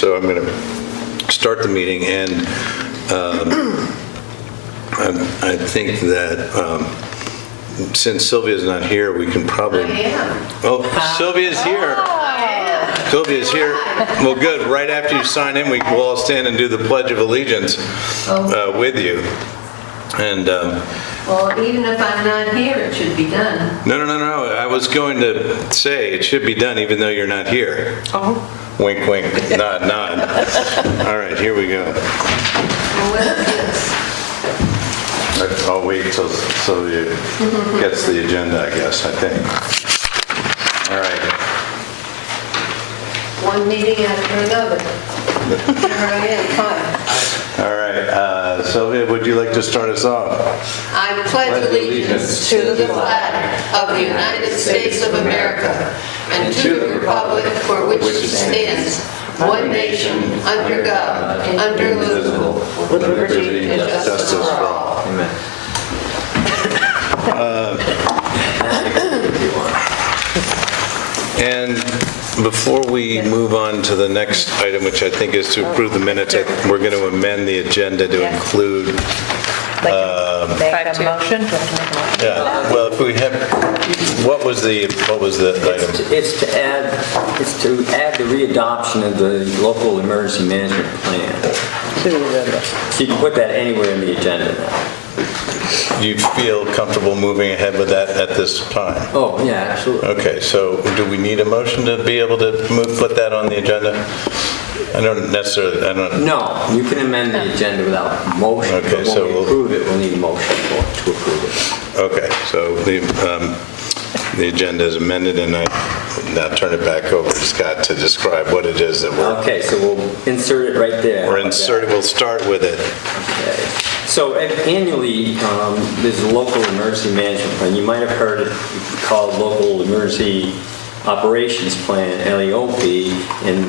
so I'm going to start the meeting, and I think that since Sylvia's not here, we can probably... I am. Oh, Sylvia's here. Sylvia's here. Well, good. Right after you sign in, we'll all stand and do the Pledge of Allegiance with you. And Well, even if I'm not here, it should be done. no. I was going to say it should be done even though you're not here. Oh. Wink, wink, nod, nod. All right, here we go. Well, what is this? I'll wait till Sylvia gets the agenda, I guess, I think. All right. One meeting after another. Here I am, fine. All right. Sylvia, would you like to start us off? I pledge allegiance to the flag of the United States of America and to the republic for which it stands, one nation, under God, indivisible, with liberty and justice for all. Amen. And before we move on to the next item, which I think is to approve the minutes, we're going to amend the agenda to include... Make a motion? Yeah, well, if we have, what was the item? It's to add the readoption of the local emergency management plan. So you can put that anywhere in the agenda now. You feel comfortable moving ahead with that at this time? Oh, yeah, absolutely. Okay, so do we need a motion to be able to put that on the agenda? I don't necessarily, No, you can amend the agenda without motion. Okay, but so when we approve it, we'll need a motion to approve it. Okay, so the agenda is amended, and I now turn it back over to Scott to describe what it is that we're... Okay, so we'll insert it right there. We'll start with it. Okay. So annually, there's a local emergency management plan. You might have heard it called Local Emergency Operations Plan, LEOP, in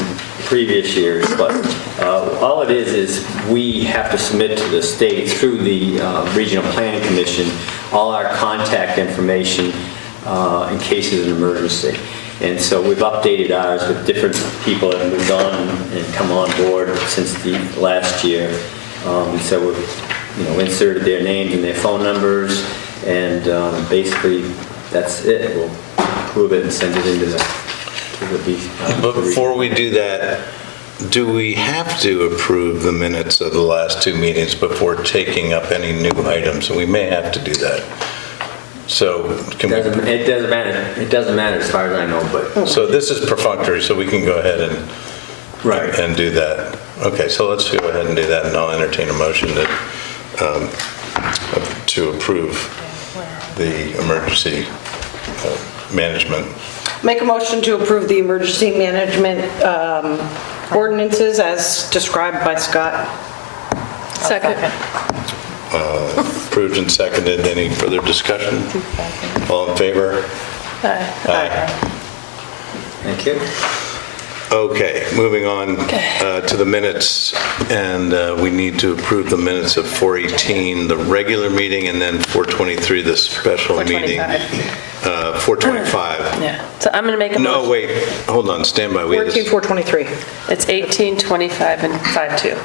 previous years, but all it is we have to submit to the state through the Regional Planning Commission all our contact information in case of an emergency. And so we've updated ours with different people that have moved on and come on board since the last year. So we've inserted their names and their phone numbers, and basically that's it. We'll approve it and send it into the But before we do that, do we have to approve the minutes of the last two meetings before taking up any new items? And we may have to do that. So can we... It doesn't matter. It doesn't matter as far as I know, but... So this is perfunctory, so we can go ahead and do that. Okay, so let's go ahead and do that, and I'll entertain a motion to approve the emergency management. Make a motion to approve the emergency management ordinances as described by Scott. Second. Approved and seconded. Any further discussion? All in favor? Aye. Aye. Thank you. Okay, moving on to the minutes, and we need to approve the minutes of 4:18, the regular meeting, and then 4:23, the special meeting. 4:25. Yeah. So I'm going to make a No, motion. wait, hold on, stand by. We had 14, this- 423. It's 18, 25, and 5-2.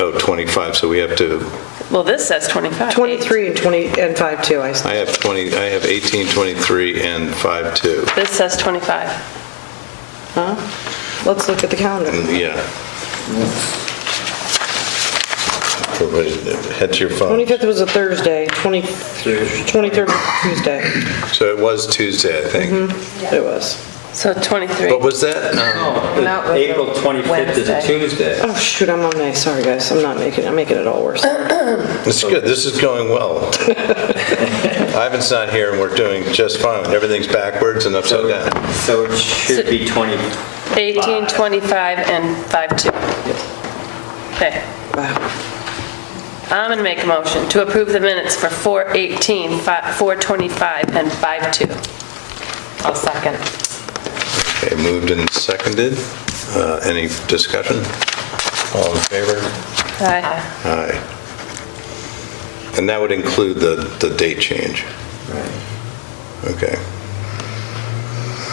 Oh, 25, so we have to, Well, this says 25. 23 and 20 and 52. I have 18, 23, and 5-2. This says 25. Huh? Let's look at the calendar. Yeah. Everybody, head to your phone. 25th was a Thursday, 23rd was Tuesday. So it was Tuesday, I think. It was. So 23. What was that? No, April 25th is a Tuesday. Oh shoot, I'm on May. Sorry guys, I'm making it all worse. It's good. This is going well. Ivan's not here, and we're doing just fine. Everything's backwards and upside down. So it should be 20. 18, 25, and 5-2. Okay. Wow. I'm going to make a motion to approve the minutes for 4:18, 4:25, and 5-2. I'll second. Okay, moved and seconded. Any discussion? All in favor? Aye. Aye. And that would include the date change. Right. Okay.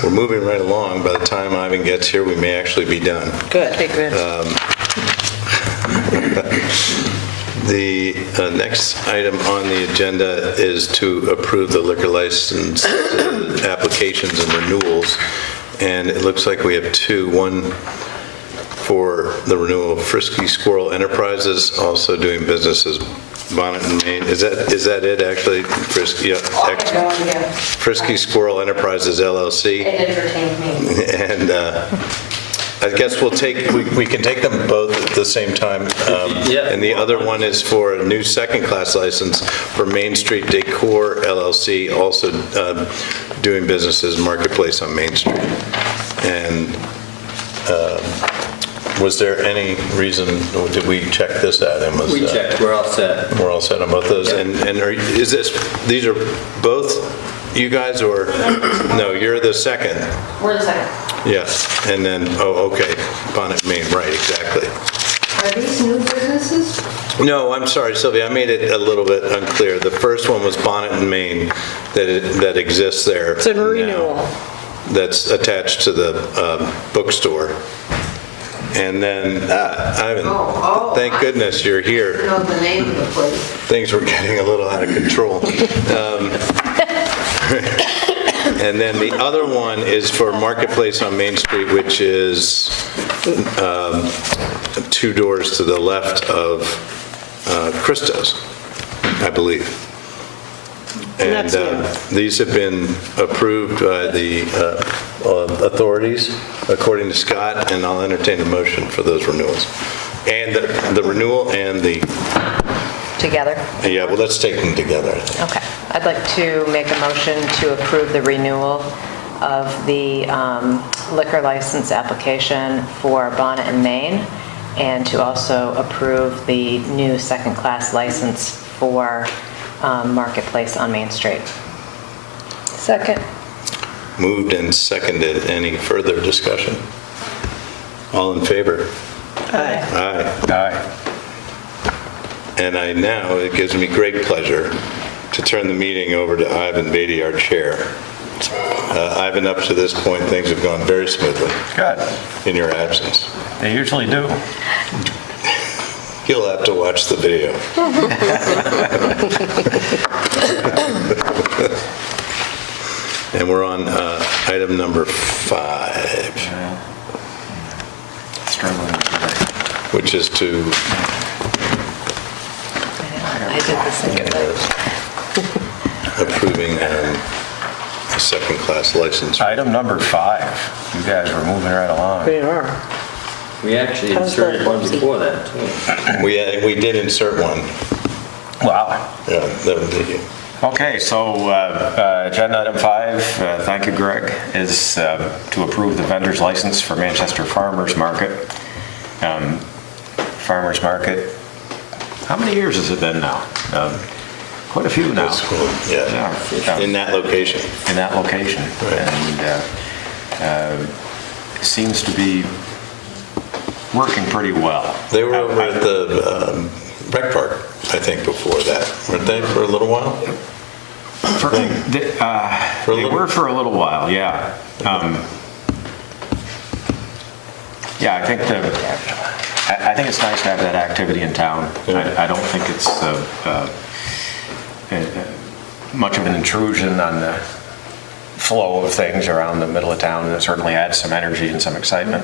we're moving right along. By the time Ivan gets here, we may actually be done. Good. Okay, good. The next item on the agenda is to approve the liquor license applications and renewals. And it looks like we have two. One for the renewal of Frisky Squirrel Enterprises, also doing business as Bonnet and Main. Is that it, actually? Frisky, yeah. Frisky Squirrel Enterprises LLC. It entertained me. And I guess we can take them both at the same time. Yeah. And the other one is for a new second-class license for Main Street Decor LLC, also doing business as Marketplace on Main Street. And was there any reason, did we check this out? And was, We checked, we're all set. We're all set on both those? Yep. And these are both you guys, or, no, you're the second? We're the second. Yes, and then, oh, okay, Bonnet, Maine, right, exactly. Are these new businesses? No, I'm sorry, Sylvia, I made it a little bit unclear. The first one was Bonnet and Maine that exists there. It's a now, renewal. That's attached to the bookstore. And then, Ivan, thank goodness you're here. I know the name of the place. Things were getting a little out of control. And then the other one is for Marketplace on Main Street, which is two doors to the left of Christo's, I believe. And that's these have been approved by the authorities, according to Scott, and I'll entertain a motion for those renewals. And the renewal and the, Together? yeah, well, let's take them together, I think. Okay. I'd like to make a motion to approve the renewal of the liquor license application for Bonnet and Maine, and to also approve the new second-class license for Marketplace on Main Street. Second. Moved and seconded. Any further discussion? All in favor? Aye. Aye. And it gives me great pleasure to turn the meeting over to Ivan Beatty, our chair. Ivan, up to this point, things have gone very smoothly Good. in your absence. They usually do. You'll have to watch the video. And we're on item number 5, Struggling today. which is to I did the same thing. approving a second-class license. Item number 5. You guys were moving right along. We are. We actually How's that inserted one working? before that, too. We did insert one. Wow. Yeah, that would be. Okay, so agenda item 5, thank you, Greg, is to approve the vendor's license for Manchester Farmers Market. Farmers Market, how many years has it been now? Quite a few now. Yeah, in that location. In that location. Right. And it seems to be working pretty well. They were over at the rec park, I think, before that, weren't they, for a little while? They were for a little while, yeah. Yeah, I think it's nice to have that activity in town. I don't think it's much of an intrusion on the flow of things around the middle of town, and it certainly adds some energy and some excitement.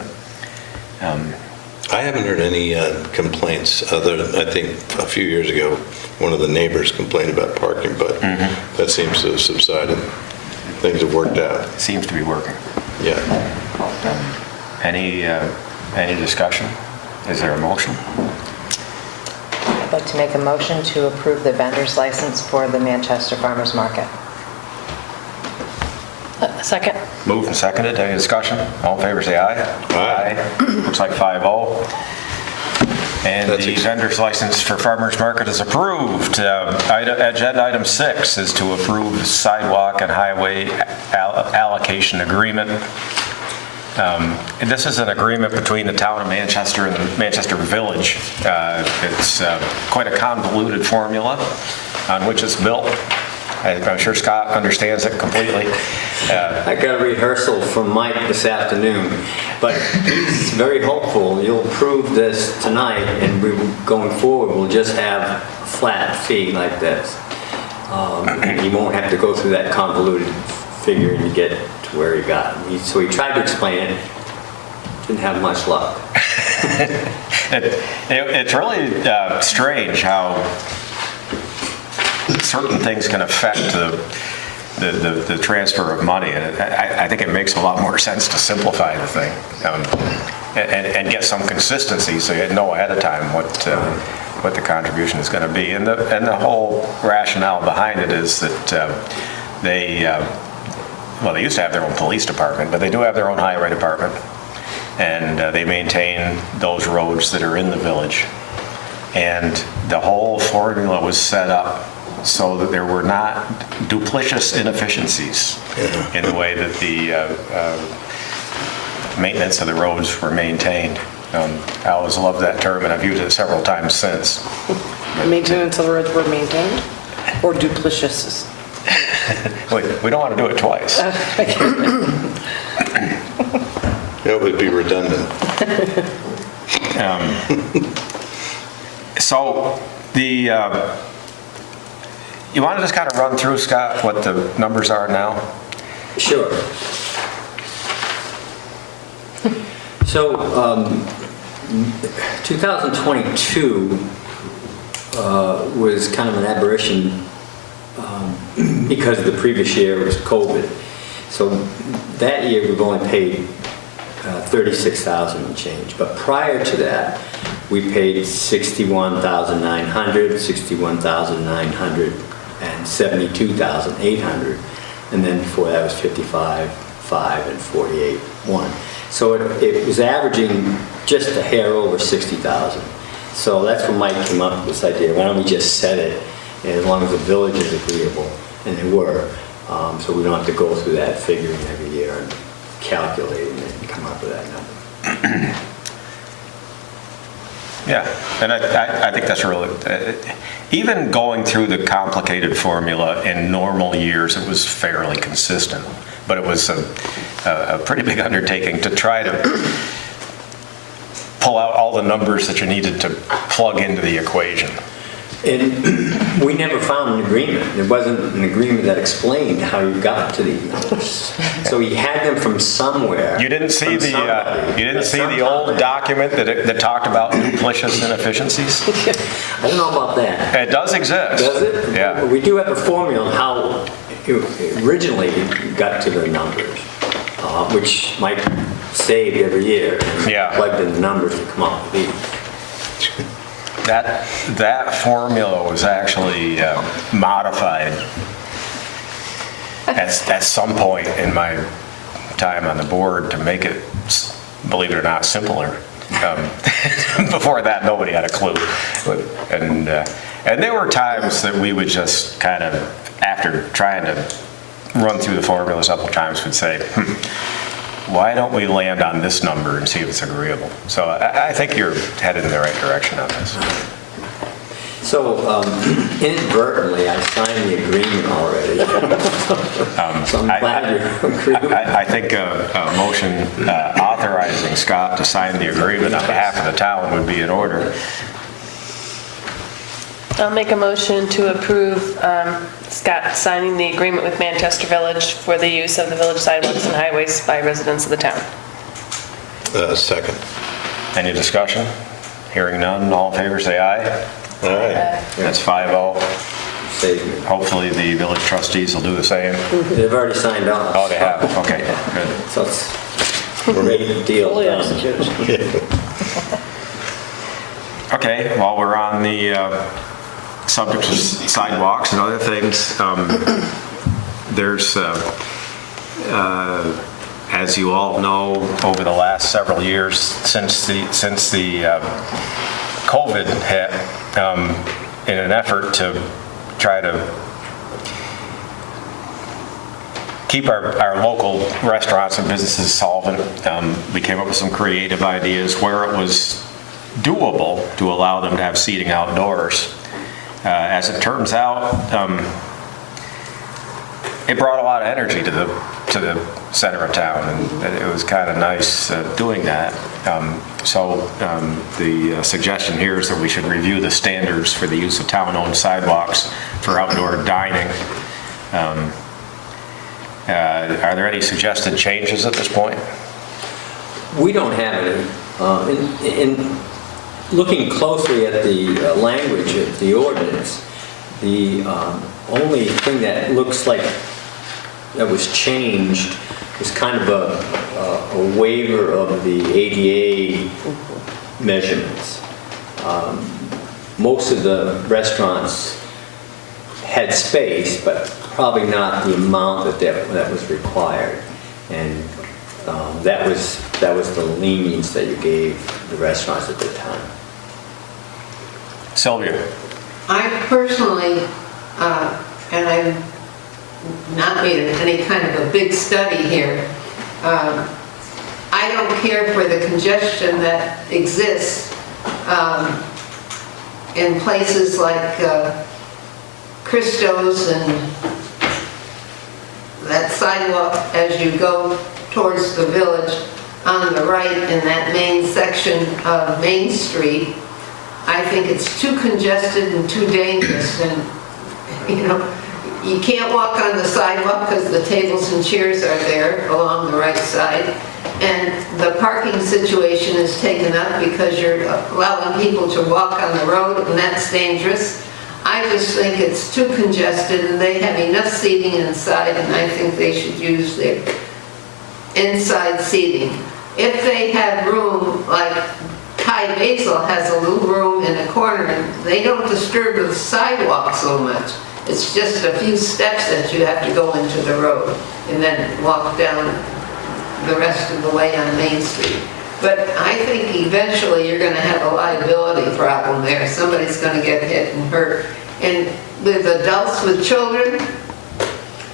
I haven't heard any complaints, other than, I think, a few years ago, one of the neighbors complained about parking, but that seems to have subsided. Things have worked out. Seems to be working. Yeah. Any discussion? Is there a motion? I'd like to make a motion to approve the vendor's license for the Manchester Farmers Market. Second. Moved and seconded. Any discussion? All in favor, say aye. Aye. Looks like 5-0. And That's the ex- vendor's license for Farmers Market is approved. Agenda item 6 is to approve the sidewalk and highway allocation agreement. And this is an agreement between the town of Manchester and the Manchester Village. It's quite a convoluted formula on which it's built. I'm sure Scott understands it completely. I got a rehearsal from Mike this afternoon, but he's very hopeful you'll approve this tonight, and going forward, we'll just have a flat fee like this. And he won't have to go through that convoluted figure to get to where he got. So he tried to explain it, didn't have much luck. It's really strange how certain things can affect the transfer of money, and I think it makes a lot more sense to simplify the thing and get some consistency, so you know ahead of time what the contribution is going to be. And the whole rationale behind it is that they used to have their own police department, but they do have their own highway department, and they maintain those roads that are in the village. And the whole formula was set up so that there were not duplicitous inefficiencies in the way that the maintenance of the roads were maintained. I always loved that term, and I've used it several times since. Maintenance of the roads were maintained, or duplicitous? We don't want to do it twice. That would be redundant. So you want to just kind of run through, Scott, what the numbers are now? Sure. So, 2022 was kind of an aberration because the previous year was COVID. So that year we've only paid $36,000 and change. But prior to that, we paid $61,900, $61,900, and $72,800. And then before that was $55,500 and $48,100. So it was averaging just a hair over $60,000. So that's when Mike came up with this idea. Why don't we just set it, and as long as the village is agreeable, and they were, so we don't have to go through that figuring every year and calculating it and come up with that number. Yeah, and I think that's really, even going through the complicated formula in normal years, it was fairly consistent. But it was a pretty big undertaking to try to pull out all the numbers that you needed to plug into the equation. And we never found an agreement. There wasn't an agreement that explained how you got to these numbers. So he had them from somewhere. You didn't see the old document that talked about duplicitous inefficiencies? I don't know about that. It does exist. Does it? Yeah. We do have a formula on how originally got to the numbers, which Mike saved every year. And Yeah. plugged in the numbers to come up with these. That formula was actually modified at some point in my time on the board to make it, believe it or not, simpler. Before that, nobody had a clue. And there were times that we would just kind of, after trying to run through the formula several times, would say, why don't we land on this number and see if it's agreeable? So I think you're headed in the right direction on this. So inadvertently, I signed the agreement already. So I'm glad you agree. I think a motion authorizing Scott to sign the agreement on behalf of the town would be in order. I'll make a motion to approve Scott signing the agreement with Manchester Village for the use of the village sidewalks and highways by residents of the town. Second. Any discussion? Hearing none, all in favor say aye. All right. That's 5-0. Save me. Hopefully the village trustees will do the same. They've already signed off. Oh, they have, okay, good. So it's a great deal Fully done. executed. Okay, while we're on the subject of sidewalks and other things, there's, as you all know, over the last several years since the COVID hit, in an effort to try to keep our local restaurants and businesses solvent, we came up with some creative ideas where it was doable to allow them to have seating outdoors. As it turns out, it brought a lot of energy to the center of town, and it was kind of nice doing that. The suggestion here is that we should review the standards for the use of town-owned sidewalks for outdoor dining. Are there any suggested changes at this point? We don't have any. In looking closely at the language of the ordinance, the only thing that looks like that was changed was kind of a waiver of the ADA measurements. Most of the restaurants had space, but probably not the amount that was required. And that was the lenience that you gave the restaurants at the time. Sylvia? I personally, and I've not made any kind of a big study here, I don't care for the congestion that exists in places like Christo's and that sidewalk as you go towards the village on the right in that main section of Main Street. I think it's too congested and too dangerous, and you can't walk on the sidewalk because the tables and chairs are there along the right side, and the parking situation is taken up because you're allowing people to walk on the road, and that's dangerous. I just think it's too congested, and they have enough seating inside, and I think they should use their inside seating. If they had room, like Thai Basil has a little room in a corner, and they don't disturb the sidewalk so much. It's just a few steps that you have to go into the road and then walk down the rest of the way on Main Street. But I think eventually you're going to have a liability problem there. Somebody's going to get hit and hurt. And with adults with children,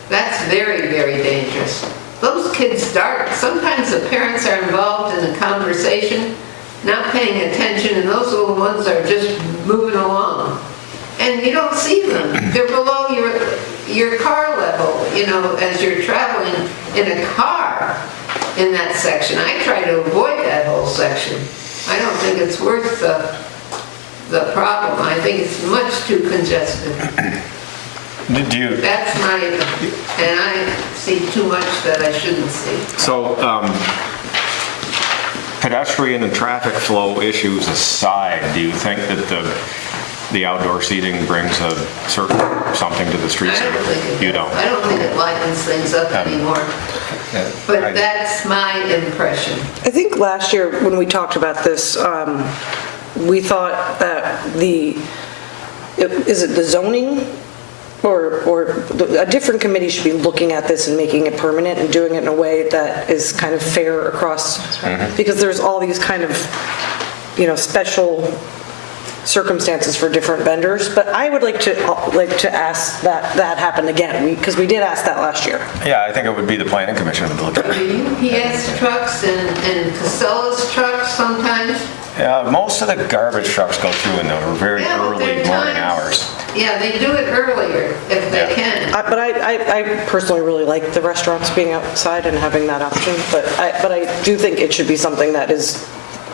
that's very, very dangerous. Those kids start, sometimes the parents are involved in the conversation, not paying attention, and those little ones are just moving along. And you don't see them. They're below your car level, as you're traveling in a car in that section. I try to avoid that whole section. I don't think it's worth the problem. I think it's much too congested. That's and I see too much that I shouldn't see. So, pedestrian and traffic flow issues aside, do you think that the outdoor seating brings something to the streets? I don't think it You does. don't? I don't think it lightens things up anymore. But that's my impression. I think last year when we talked about this, we thought that is it the zoning? Or a different committee should be looking at this and making it permanent and doing it in a way that is kind of fair across, because there's all these kind of, special circumstances for different vendors. But I would like to ask that happen again, because we did ask that last year. Yeah, I think it would be the planning commission would look at it. The UPS trucks and Casella's trucks sometimes. Yeah, most of the garbage trucks go through in the very early morning hours. Yeah, they do it earlier if they can. But I personally really like the restaurants being outside and having that option. But I do think it should be something that is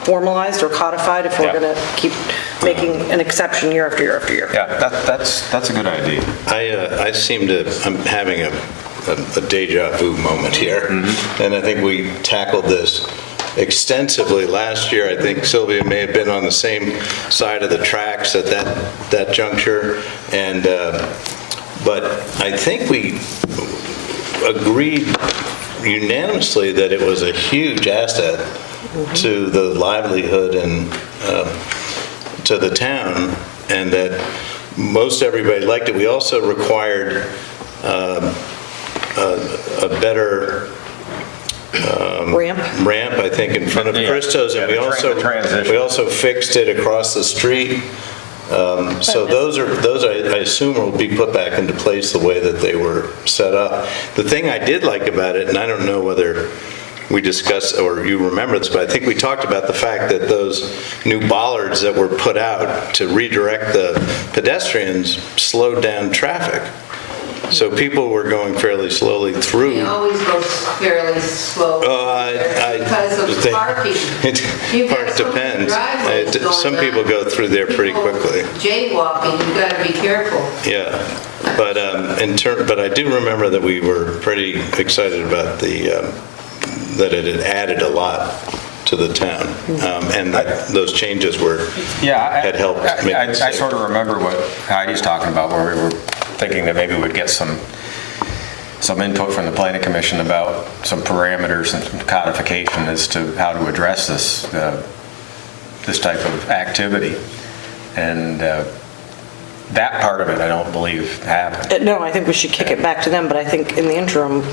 formalized or codified if we're going to keep making an exception year after year after year. Yeah, that's a good idea. I'm having a deja vu moment here. And I think we tackled this extensively last year. I think Sylvia may have been on the same side of the tracks at that juncture, and but I think we agreed unanimously that it was a huge asset to the livelihood and to the town, and that most everybody liked it. We also required a better ramp, I think, in front of Christo's, and we also fixed it across the street. So those I assume will be put back into place the way that they were set up. The thing I did like about it, and I don't know whether we discussed or you remember this, but I think we talked about the fact that those new bollards that were put out to redirect the pedestrians slowed down traffic. So people were going fairly slowly through. It always goes fairly slow. Because of think- parking. You've got Park so many depends. driveways going Some on. people go through there pretty People quickly. Jaywalking, you've got to be careful. Yeah, but but I do remember that we were pretty excited about that it had added a lot to the town, and that those changes had helped make it I safer. sort of remember what Heidi's talking about, where we were thinking that maybe we'd get some input from the planning commission about some parameters and some codification as to how to address this type of activity. And that part of it, I don't believe happened. No, I think we should kick it back to them, but I think in the interim,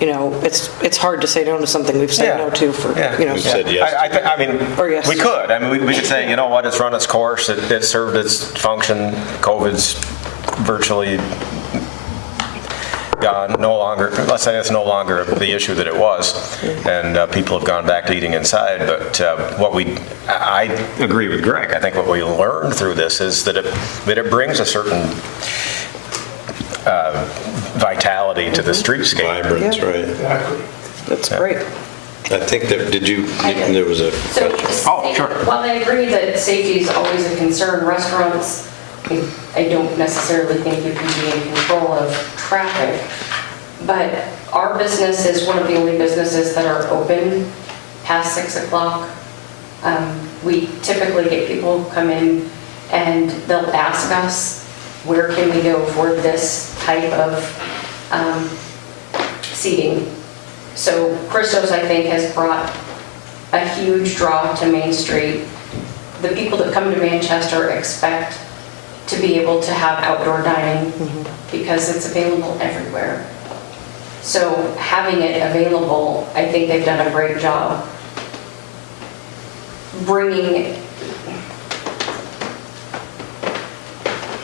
it's hard to say no to something we've said no to for, We've said yes. I mean, Or yes. we could. I mean, we could say, you know what, it's run its course, it served its function, COVID's virtually gone, no longer, let's say it's no longer the issue that it was, and people have gone back to eating inside, but I agree with Greg. I think what we learned through this is that it brings a certain vitality to the streetscape. Vibrance, right? That's great. I think that, there was a So, question. Oh, sure. while I agree that safety is always a concern, restaurants, I don't necessarily think you can be in control of traffic, but our business is one of the only businesses that are open past 6 o'clock. We typically get people come in and they'll ask us, where can we go for this type of seating? So Christos, I think, has brought a huge draw to Main Street. The people that come to Manchester expect to be able to have outdoor dining because it's available everywhere. So having it available, I think they've done a great job bringing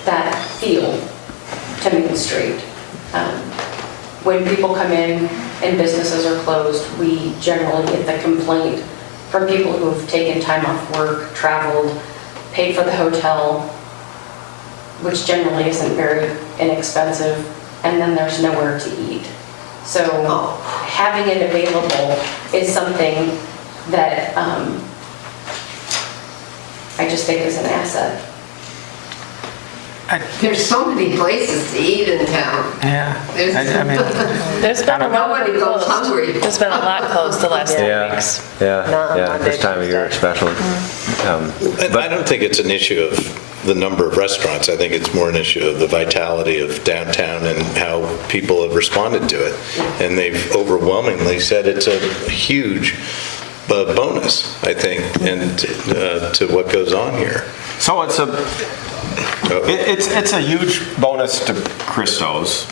that feel to Main Street. When people come in and businesses are closed, we generally get the complaint from people who have taken time off work, traveled, paid for the hotel, which generally isn't very inexpensive, and then there's nowhere to eat. So having it available is something that I just think is an asset. There's so many places to eat in town. Yeah. There's- I mean, There's been a lot Nobody goes closed. hungry. There's been a lot closed the last 3 weeks. Not on Monday, this time of year Tuesday. especially. And I don't think it's an issue of the number of restaurants. I think it's more an issue of the vitality of downtown and how people have responded to it. And they've overwhelmingly said it's a huge bonus, I think, and to what goes on here. So it's a huge bonus to Christos.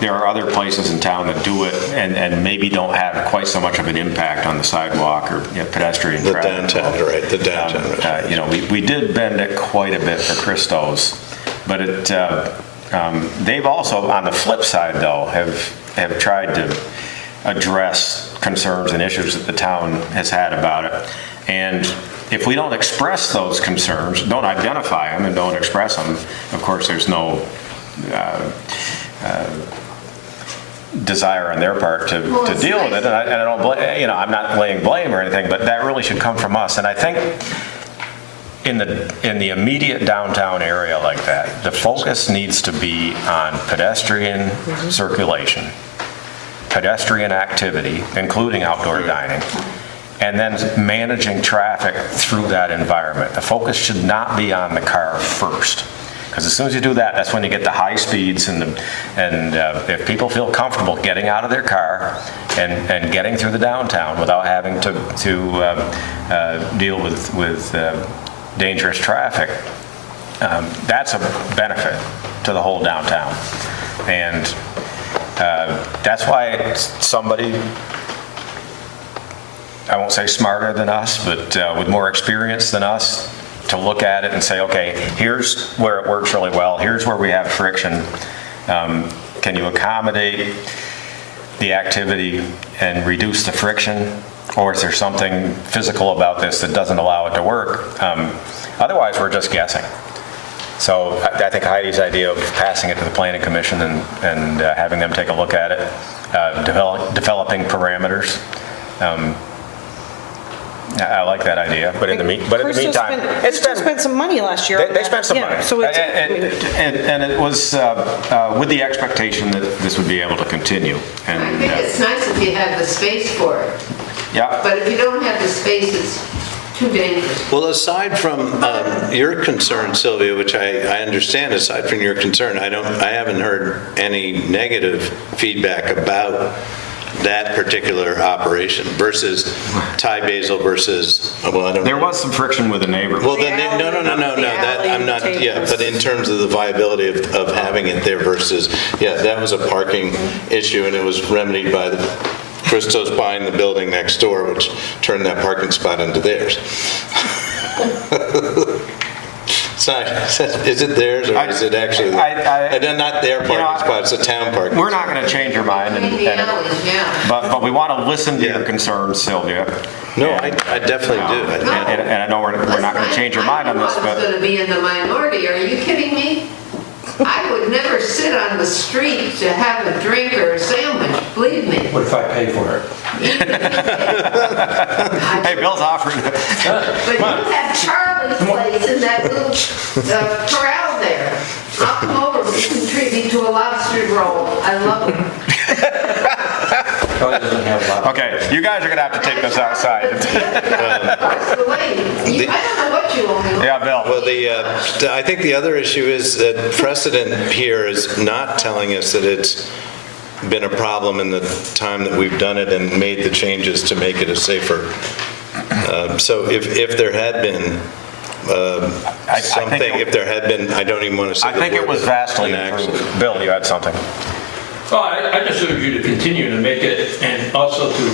There are other places in town that do it and maybe don't have quite so much of an impact on the sidewalk or pedestrian The traffic. downtown, right, the downtown. We did bend it quite a bit for Christos, but they've also, on the flip side though, have tried to address concerns and issues that the town has had about it. And if we don't express those concerns, don't identify them and don't express them, of course, there's no desire on their part to it's deal with nice. it. And I don't blame, I'm not laying blame or anything, but that really should come from us. And I think in the immediate downtown area like that, the focus needs to be on pedestrian circulation, pedestrian activity, including outdoor dining, and then managing traffic through that environment. The focus should not be on the car first. Because as soon as you do that, that's when you get the high speeds and if people feel comfortable getting out of their car and getting through the downtown without having to deal with dangerous traffic, that's a benefit to the whole downtown. And that's why somebody, I won't say smarter than us, but with more experience than us, to look at it and say, okay, here's where it works really well, here's where we have friction. Can you accommodate the activity and reduce the friction? Or is there something physical about this that doesn't allow it to work? Otherwise, we're just guessing. So I think Heidi's idea of passing it to the planning commission and having them take a look at it, developing parameters, I like that idea, but in the meantime, Crystal spent some money last year. on they that. spent some Yeah, money. So it's, And it was with the expectation that this would be able to continue. I And think it's nice if you have the space for it, yeah, but if you don't have the space, it's too dangerous. Well, aside from your concern, Sylvia, which I understand, aside from your concern, I haven't heard any negative feedback about that particular operation versus Thai Basil versus, well, I don't know. there was some friction with the neighbor. Well, then, no, that, I'm not, yeah, but in terms of the viability of having it there versus, yeah, that was a parking issue, and it was remedied by the Christos buying the building next door, which turned that parking spot into theirs. It's not, is it theirs, or is it actually, not their parking spot, it's a town parking We're spot. not going to change our mind, In the alleys, yeah. but we want to listen to Yeah. your concerns, Sylvia. No, I definitely do. And I know we're not going to change your mind on this, I was but going to be in the minority. Are you kidding me? I would never sit on the street to have a drink or a sandwich, believe me. What if I pay for it? hey, Bill's offering. But you have Charlie's place in that little corral there. I'll come over and contribute to a lobster roll. I love them. Charlie doesn't have a lot. Okay, you guys are going to have to take this outside. Across the way. I don't know what you owe me. Yeah, Bill. Well, I think the other issue is that precedent here is not telling us that it's been a problem in the time that we've done it and made the changes to make it a safer. So if there had been something, if there had been, I don't even want to say I think it was vastly improved. Bill, you had something. Well, I just urge you to continue to make it and also to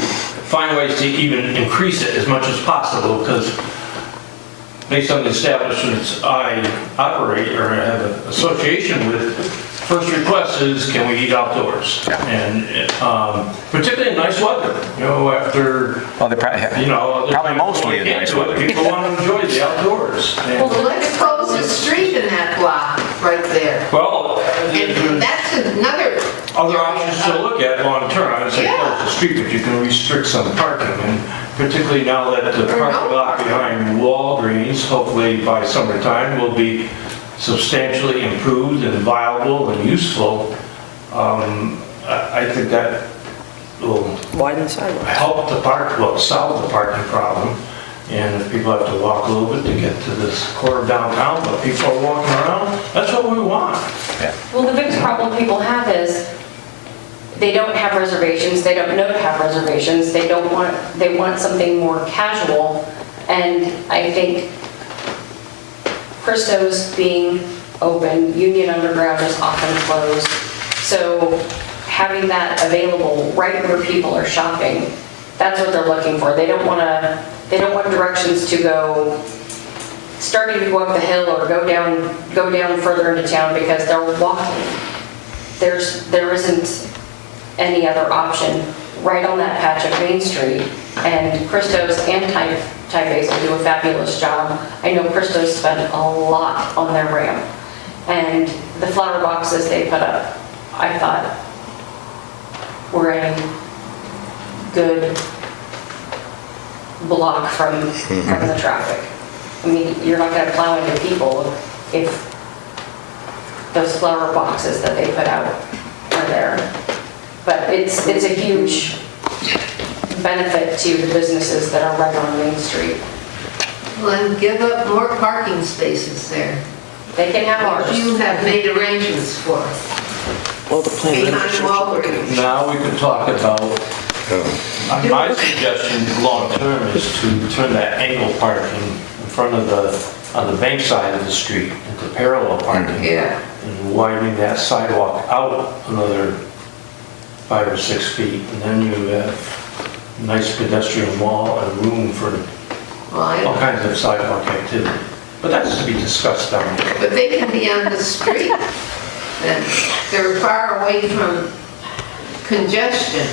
find ways to even increase it as much as possible, because based on the establishments I operate or have an association with, first request is, can we eat outdoors? And particularly in nice weather, after, Well, they probably, probably mostly in nice weather. People want to enjoy the outdoors. And- Well, let's close the street in that block right there. Well, And that's another. other options to look at long term, I would say close the street, but you can restrict some parking, and particularly now that the parking lot behind Walgreens, hopefully by summertime, will be substantially improved and viable and useful. I think that will widen sidewalk. help solve the parking problem. And if people have to walk a little bit to get to this core of downtown, but people are walking around, that's what we want. Well, the biggest problem people have is they don't have reservations, they don't know to have reservations, they want something more casual. And I think Christos being open, Union Underground is often closed. So having that available right where people are shopping, that's what they're looking for. They don't want directions to go, starting to go up the hill or go down further into town because they're walking. There isn't any other option right on that patch of Main Street. And Christos and Thai Basil do a fabulous job. I know Christos spent a lot on their ramp. And the flower boxes they put up, I thought were a good block from the traffic. I mean, you're not going to plow into people if those flower boxes that they put out are there. But it's a huge benefit to the businesses that are right on Main Street. Well, and give up more parking spaces there. They can have ours. You have made arrangements for Well, the plan. behind Walgreens. Now we can talk about, my suggestion long-term is to turn that angle parking in front of on the bank side of the street into parallel parking. Yeah. And widening that sidewalk out another 5 or 6 feet, and then you have nice pedestrian wall and room for Well, I all don't- kinds of sidewalk activity. But that's to be discussed down there. But they can be on the street. Then they're far away from congestion.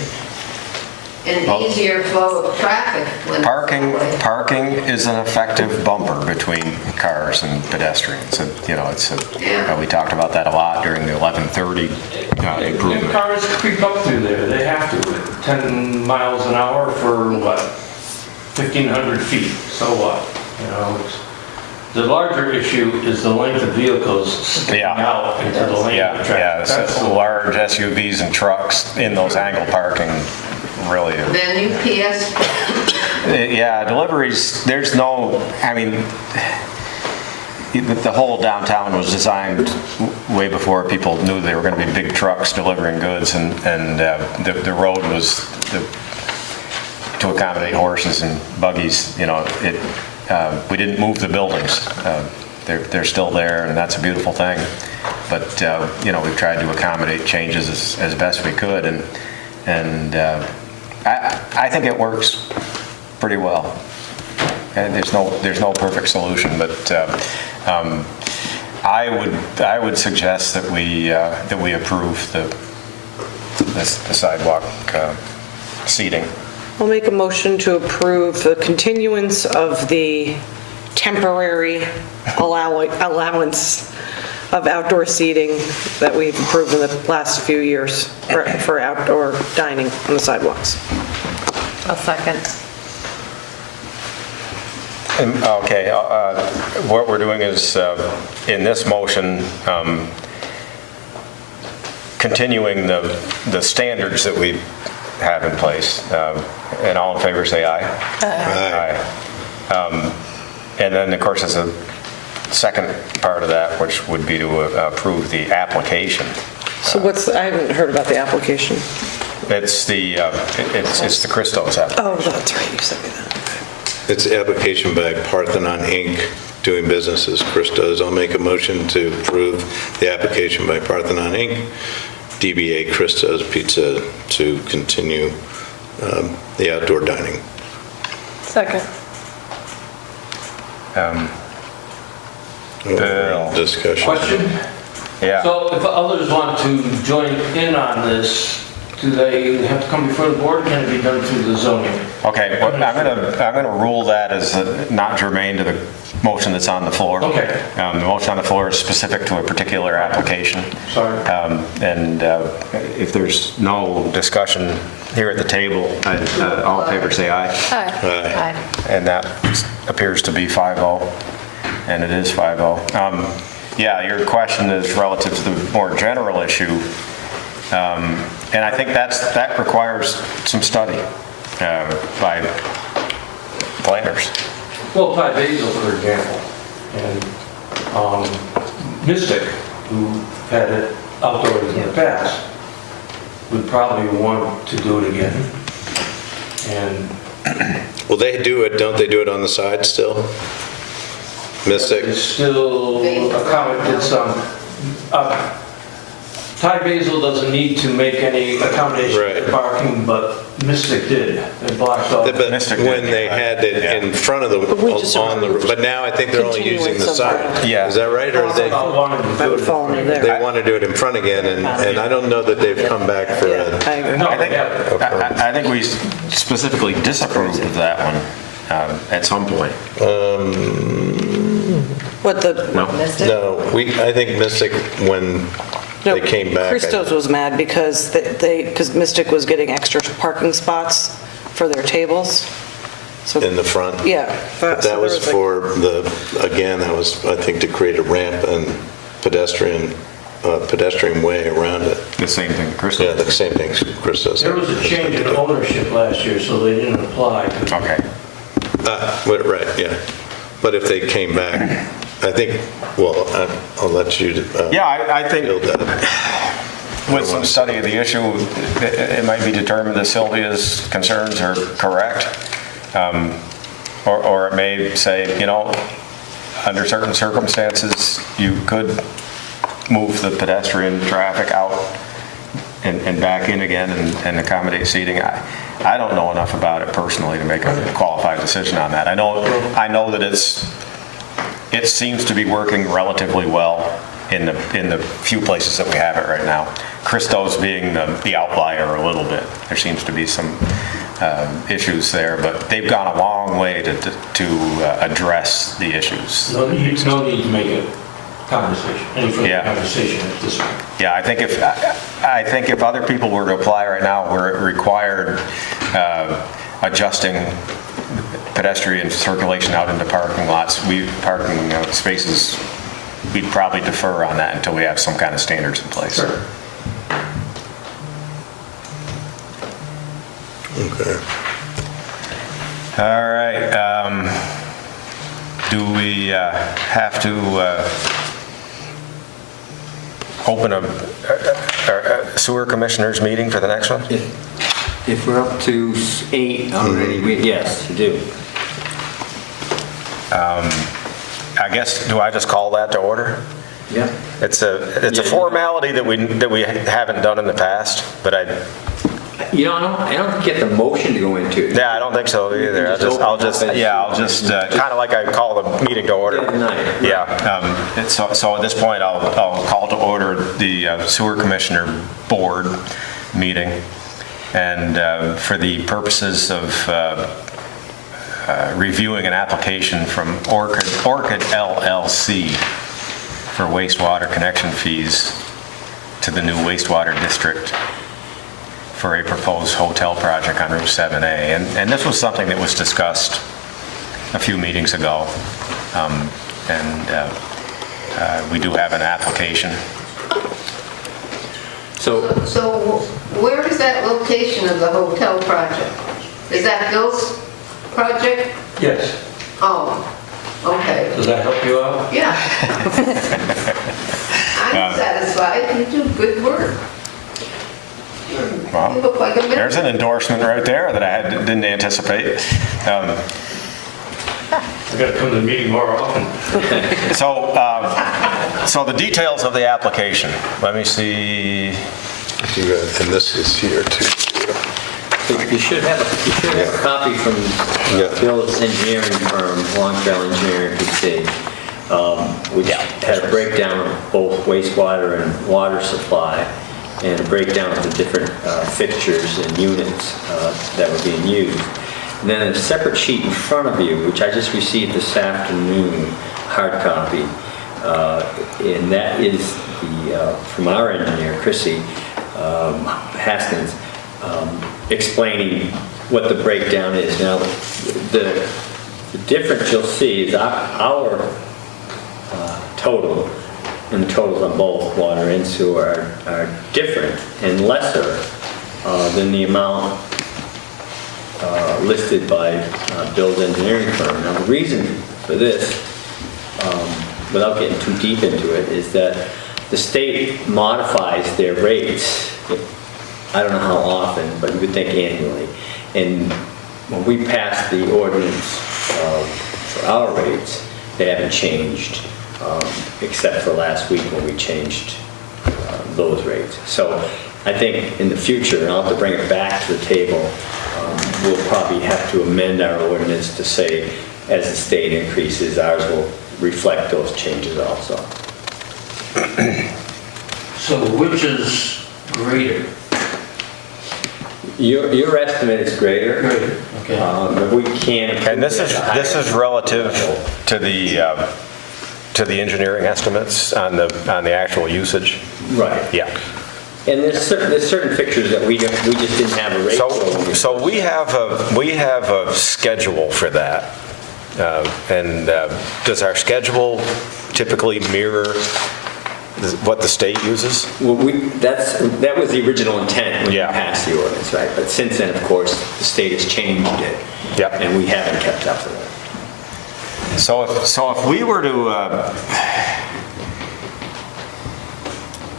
an easier flow of traffic when it's that way. Parking is an effective bumper between cars and pedestrians. And, you know, Yeah. we talked about that a lot during the 1130 And improvement. cars creep up through there, they have to, 10 miles an hour for what, 1,500 feet, so what? You know, the larger issue is the length of vehicles sticking Yeah. out into the lane Yeah, of yeah, traffic. That's so the large SUVs and trucks in those angle parking, really. Then UPS, Yeah, deliveries, there's no, I mean, the whole downtown was designed way before people knew they were going to be big trucks delivering goods, and the road was to accommodate horses and buggies. You know, we didn't move the buildings. They're still there, and that's a beautiful thing. But you know, we've tried to accommodate changes as best we could, and I think it works pretty well. And there's no perfect solution, but I would suggest that we approve the sidewalk seating. I'll make a motion to approve the continuance of the temporary allowance of outdoor seating that we've approved in the last few years for outdoor dining on the sidewalks. I'll second. Okay, what we're doing is, in this motion, continuing the standards that we have in place. And all in favor, say aye. Aye. And then, of course, there's a second part of that, which would be to approve the application. So I haven't heard about the application. It's the Christos application. Oh, that's right, you sent me that. It's the application by Parthenon Inc., doing business as Christos. I'll make a motion to approve the application by Parthenon Inc., DBA Christos Pizza, to continue the outdoor dining. Second. Bill. Discussion. Question? Yeah. So if others want to join in on this, do they have to come before the board, or can it be done through the zoning? Okay, well, I'm gonna rule that as not germane to the motion that's on the floor. Okay. The motion on the floor is specific to a particular application. Sorry. And if there's no discussion here at the table, all in favor say aye. Aye. And that appears to be 5-0, and it is 5-0. Yeah, your question is relative to the more general issue. And I think that requires some study by planners. Well, Ty Basil, for example, and Mystic, who had it outdoors in the past, would probably want to do it again. And Well, they do it, don't they do it on the side still? Mystic? it's still accommodated some. Ty Basil doesn't need to make any accommodation Right. for parking, but Mystic did. They blocked off. But Mystic did, when they had it in front of the, we just on the, but now I think they're only using the Continuance of side. Yeah. Is that right, or they Wanted to do That would it. fall under there. they want to do it in front again, and I don't know that they've come back for Yeah, a... I agree. No, I think, they haven't. I think we specifically disapproved of that one at some point. What the, No? No, I think Mystic, when no, they came back... Christos was mad because because Mystic was getting extra parking spots for their tables. So, In the front? yeah. But so that there was like- for again, that was, I think, to create a ramp and pedestrian way around it. The same thing, Yeah, Crystal. the same thing Chris does. There was a change in ownership last year, so they didn't apply. Okay. Right, yeah. But if they came back, I think, well, I'll let you... Yeah, I think build that. with some study of the issue, it might be determined that Sylvia's concerns are correct. Or it may say, you know, under certain circumstances, you could move the pedestrian traffic out and back in again and accommodate seating. I don't know enough about it personally to make a qualified decision on that. I know that it seems to be working relatively well in the few places that we have it right now. Christos being the outlier a little bit. There seems to be some issues there, but they've gone a long way to address the issues. No need to make a conversation, any further Yeah. conversation at this point. Yeah, I think if other people were to apply right now where it required adjusting pedestrian circulation out into parking lots, parking spaces, we'd probably defer on that until we have some kind of standards in place. Sure. Okay. All right. Do we have to open a sewer commissioners meeting for the next one? If we're up to 8 already, yes, you do. I guess, do I just call that to order? Yeah. It's a formality that we haven't done in the past, but I don't get the motion to go into it. Yeah, I don't think so either. I'll just kind of like I call the meeting to order. Yeah. So at this point, I'll call to order the Sewer Commissioner Board meeting, and for the purposes of reviewing an application from Orchid LLC for wastewater connection fees to the new wastewater district for a proposed hotel project on Route 7A. And this was something that was discussed a few meetings ago. We do have an application. So where is that location of the hotel project? Is that Bill's project? Yes. Oh, okay. Does that help you out? Yeah. I'm satisfied. You do good work. Well, You look like a there's an minister. endorsement right there that I didn't anticipate. I gotta come to the meeting more often. So the details of the application. Let me see. And this is here too. You should have a copy from Bill's engineering firm, Long Trail Engineering, PC, which had a breakdown of both wastewater and water supply, and a breakdown of the different fixtures and units that were being used. And then a separate sheet in front of you, which I just received this afternoon, hard copy, and that is from our engineer, Chrissy Haskins, explaining what the breakdown is. Now, the difference you'll see is our total and the totals on both water and sewer are different and lesser than the amount listed by Bill's engineering firm. Now, the reason for this, without getting too deep into it, is that the state modifies their rates. I don't know how often, but you would think annually. And when we passed the ordinance for our rates, they haven't changed, except for last week when we changed those rates. So I think in the future, and I'll have to bring it back to the table, we'll probably have to amend our ordinance to say, as the state increases, ours will reflect those changes also. So which is greater? Your estimate is greater. Greater, okay. But we can't. And this is relative to the engineering estimates on the actual usage. Right. Yeah. And there's certain fixtures that we just didn't have a rate for. So we have a schedule for that. And does our schedule typically mirror what the state uses? Well, that was the original intent when we Yeah. passed the ordinance, right? But since then, of course, the state has changed it. Yep. And we haven't kept up with it. So if we were to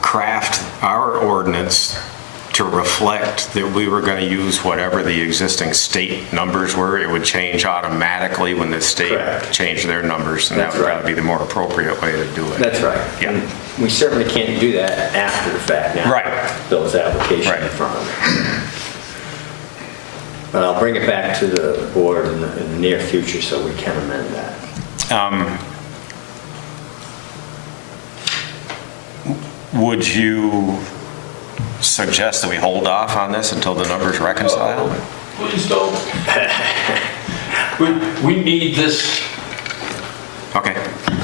craft our ordinance to reflect that we were going to use whatever the existing state numbers were, it would change automatically when the state Correct. changed their numbers, and That's that would right. probably be the more appropriate way to do it. That's right. Yeah. And we certainly can't do that after the fact now. Right. Bill's application Right. in front of it. But I'll bring it back to the board in the near future so we can amend that. Would you suggest that we hold off on this until the numbers reconcile? Please don't. We need this Okay.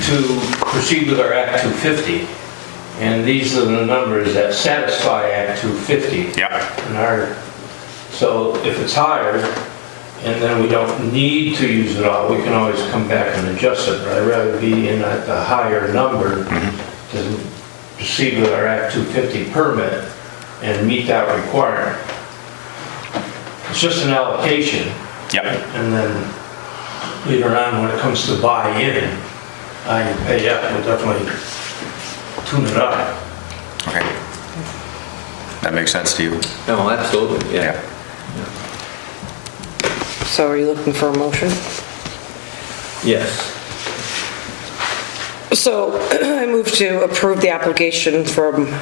to proceed with our Act 250. And these are the numbers that satisfy Act 250. Yeah. So if it's higher, and then we don't need to use it all, we can always come back and adjust it. But I'd rather be in at the higher number to proceed with our Act 250 permit and meet that requirement. It's just an allocation. Yep. And then later on, when it comes to buy-in, I pay up, we'll definitely tune it up. Okay. That makes sense to you? No, absolutely, yeah. So are you looking for a motion? Yes. So I move to approve the application from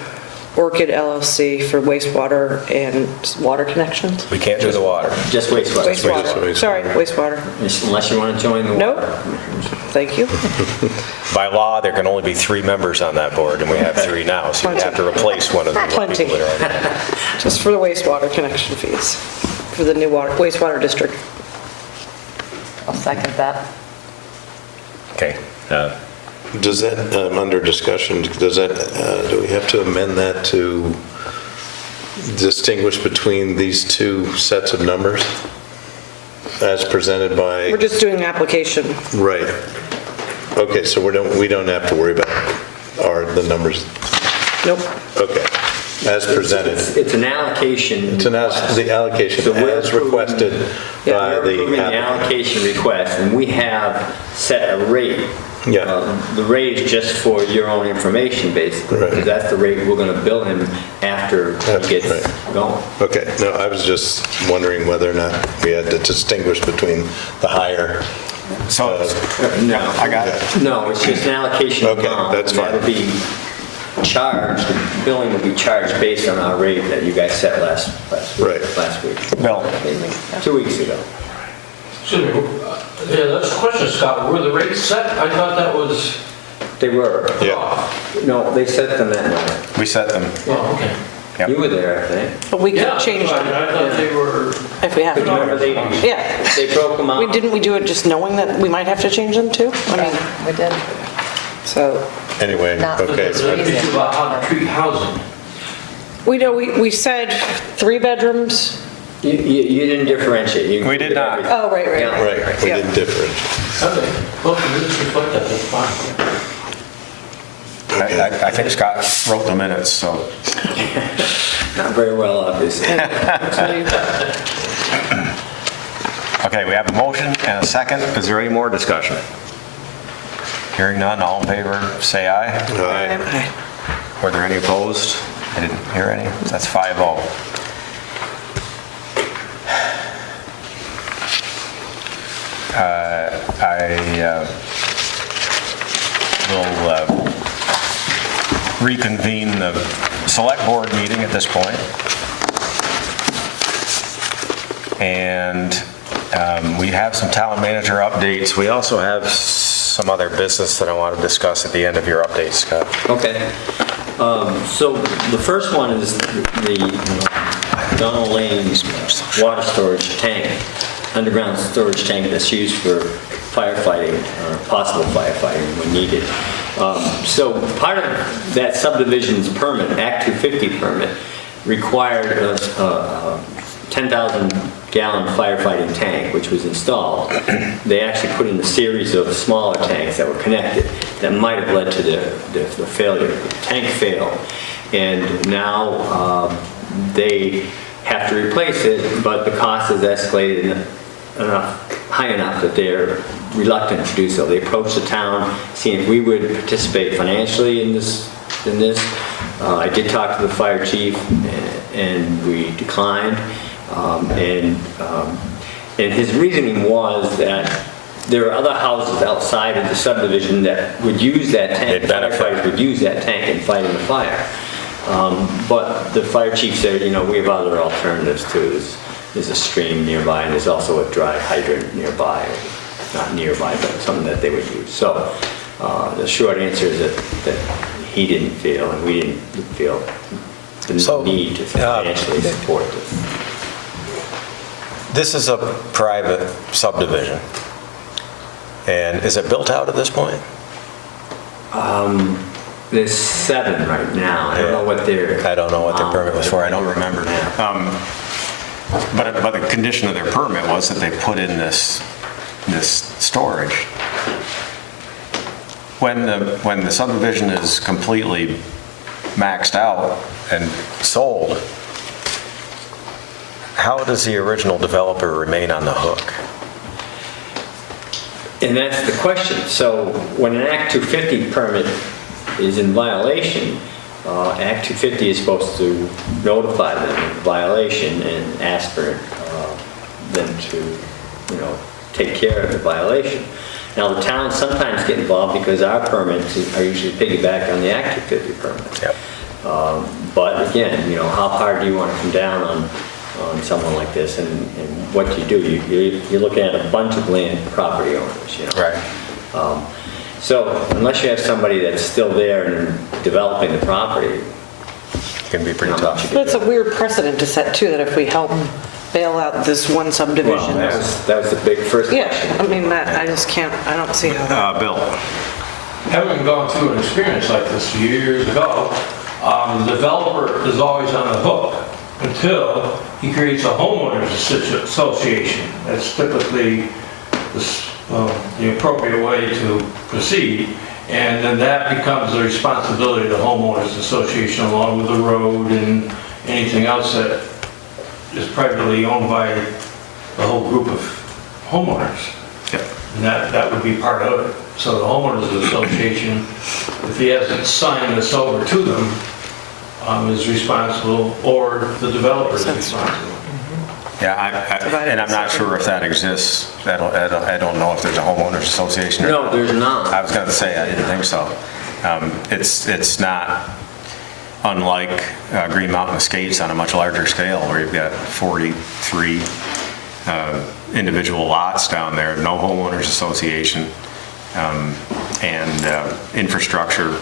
Orchid LLC for wastewater and water connections? We can't do the water. Just wastewater. Wastewater, sorry, wastewater. Unless you want to join the Nope. water. Thank you. By law, there can only be 3 members on that board, and we have 3 now, so you have to replace one of the Plenty. people that are on it. Just for the wastewater connection fees, for the new wastewater district. I'll second that. Okay. Does that, under discussion, does that, do we have to amend that to distinguish between these 2 sets of numbers as presented by? We're just doing an application. Right. Okay, so we don't have to worry about the numbers. Nope. Okay, as presented. It's an allocation. It's the allocation So we're as requested by We're approving the applicant. allocation request, and we have set a rate. Yeah. The rate is just for your own information, basically, Right. because that's the rate we're going to bill him after he gets Right. going. Okay, no, I was just wondering whether or not we had to distinguish between the higher. So, No, I got it. No, it's just an allocation Okay, amount. that's and fine. That'll be charged, the billing will be charged based on our rate that you guys set last Right. week. Bill. 2 weeks ago. Excuse me, yeah, that's the question, Scott. Were the rates set? I thought that was. They were. Yeah. No, they set them that night. We set them. Oh, okay. Yep. You were there, I think. But we Yeah, could change I them thought they were. if we have But remember, to. they Yeah. broke them out. Didn't we do it just knowing that we might have to change them too? I mean, We did. so, Anyway, Not- okay. There's an issue about how to treat housing. we said 3 bedrooms. You didn't differentiate. You We did not. everything. Oh, right. Yeah. Right, we Yeah. didn't differentiate. Okay, well, if the minutes reflect that, that's fine. I think Scott wrote the minutes, so. Not very well, obviously. Okay, we have a motion and a second. Is there any more discussion? Hearing none, all in favor, say aye. Aye. Were there any opposed? I didn't hear any. That's 5-0. I will reconvene the select board meeting at this point. And we have some town manager updates. We also have some other business that I want to discuss at the end of your update, Scott. Okay. So the first one is the Donald Lane's water storage tank, underground storage tank that's used for firefighting, or possible firefighting when needed. So part of that subdivision's permit, Act 250 permit, required a 10,000 gallon firefighting tank, which was installed. They actually put in a series of smaller tanks that were connected that might have led to the failure. The tank failed, and now they have to replace it, but the cost has escalated high enough that they're reluctant to do so. They approached the town, seeing if we would participate financially in this. I did talk to the fire chief, and we declined. And his reasoning was that there are other houses outside of the subdivision that would use that tank. They'd benefit. Firefighters would use that tank in fighting the fire. But the fire chief said, we have other alternatives too. There's a stream nearby, and there's also a dry hydrant nearby. Not nearby, but something that they would use. So the short answer is that he didn't feel, and we didn't feel the So, need to financially support this. this is a private subdivision. And is it built out at this point? There's 7 right now. I don't know what their... I don't know what their permit was for, I don't remember. But the condition of their permit was that they put in this storage. When the subdivision is completely maxed out and sold, how does the original developer remain on the hook? And that's the question. So when an Act 250 permit is in violation, Act 250 is supposed to notify them of the violation and ask for them to, take care of the violation. Now, the towns sometimes get involved because our permits are usually piggyback on the Act 250 permit. Yep. But again, how hard do you want to come down on someone like this, and what do? You're looking at a bunch of land property owners, Right. So unless you have somebody that's still there and developing the property, It can be pretty not much tough. you But can it's a do. weird precedent to set too, that if we help bail out this one Well, subdivision. that was the big first Yeah, question. I mean, I just can't, I don't see how that. Bill? Having gone through an experience like this years ago, the developer is always on the hook until he creates a homeowners association. That's typically the appropriate way to proceed. And then that becomes the responsibility of the homeowners association, along with the road and anything else that is privately owned by the whole group of homeowners. Yep. And that would be part of it. So the homeowners association, if he hasn't signed this over to them, is responsible, or the developer is responsible. Yeah, and I'm not sure if that exists. I don't know if there's a homeowners association. No, there's not. I was going to say, I didn't think so. It's not unlike Green Mountain Estates on a much larger scale, where you've got 43 individual lots down there, no homeowners association, and infrastructure,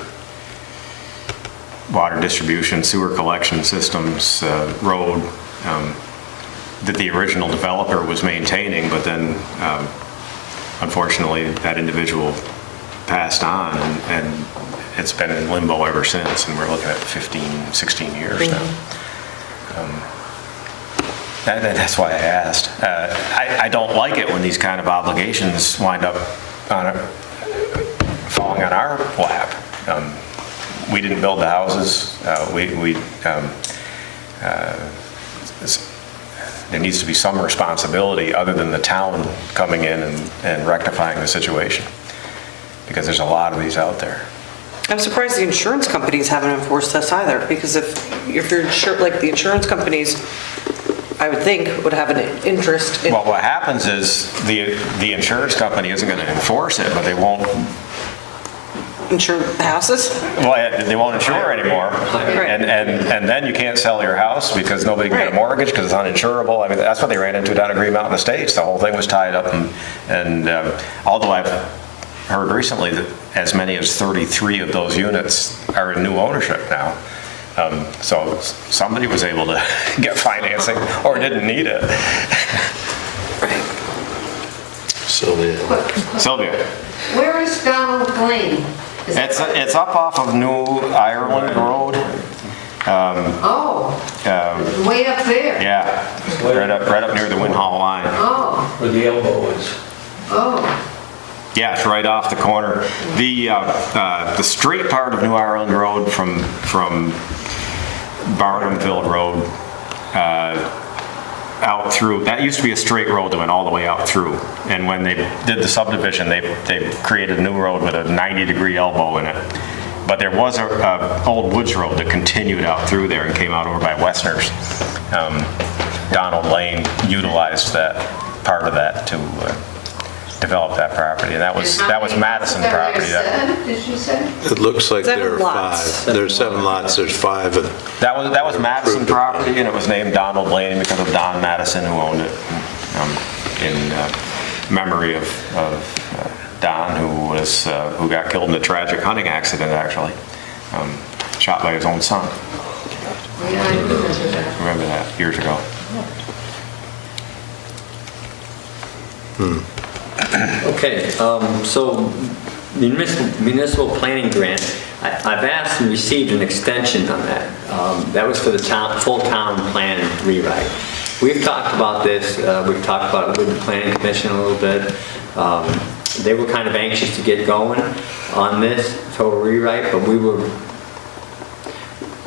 water distribution, sewer collection systems, road, that the original developer was maintaining, but then unfortunately that individual passed on, and it's been in limbo ever since, and we're looking at 15, 16 years now. That's why I asked. I don't like it when these kind of obligations wind up falling on our lap. We didn't build the houses. There needs to be some responsibility other than the town coming in and rectifying the situation, because there's a lot of these out there. I'm surprised the insurance companies haven't enforced this either, because if you're insured, like the insurance companies, I would think, would have an interest in. Well, what happens is the insurance company isn't going to enforce it, but they won't. Insure the houses? Well, they won't insure anymore, and then you can't sell your house because nobody can get a Right. mortgage because it's uninsurable. I mean, that's what they ran into down at Green Mountain Estates. The whole thing was tied up, and although I've heard recently that as many as 33 of those units are in new ownership now. So somebody was able to get financing or didn't need it. Sylvia. Where is Donald Lane? Is it It's up off of New Ireland Road. Oh, way up there. Yeah, right up near the Winhall line. Oh, Where the elbow is. oh. Yeah, it's right off the corner. The straight part of New Ireland Road from Barnumville Road out through, that used to be a straight road that went all the way out through. And when they did the subdivision, they created a new road with a 90-degree elbow in it. But there was a old woods road that continued out through there and came out over by Westner's. Donald Lane utilized that part of that to develop that property, and that was Madison property. Did you say? It looks like there 7 are lots. 5. There's 7 lots, there's 5. That was Madison property, and it was named Donald Lane because of Don Madison, who owned it, in memory of Don, who got killed in a tragic hunting accident, actually, shot by his own son. Yeah, I remember that. Remember that years ago. Okay, so the municipal planning grant, I've asked and received an extension on that. That was for the full town plan rewrite. We've talked about this, we've talked about it with the planning commission a little bit. They were kind of anxious to get going on this total rewrite, but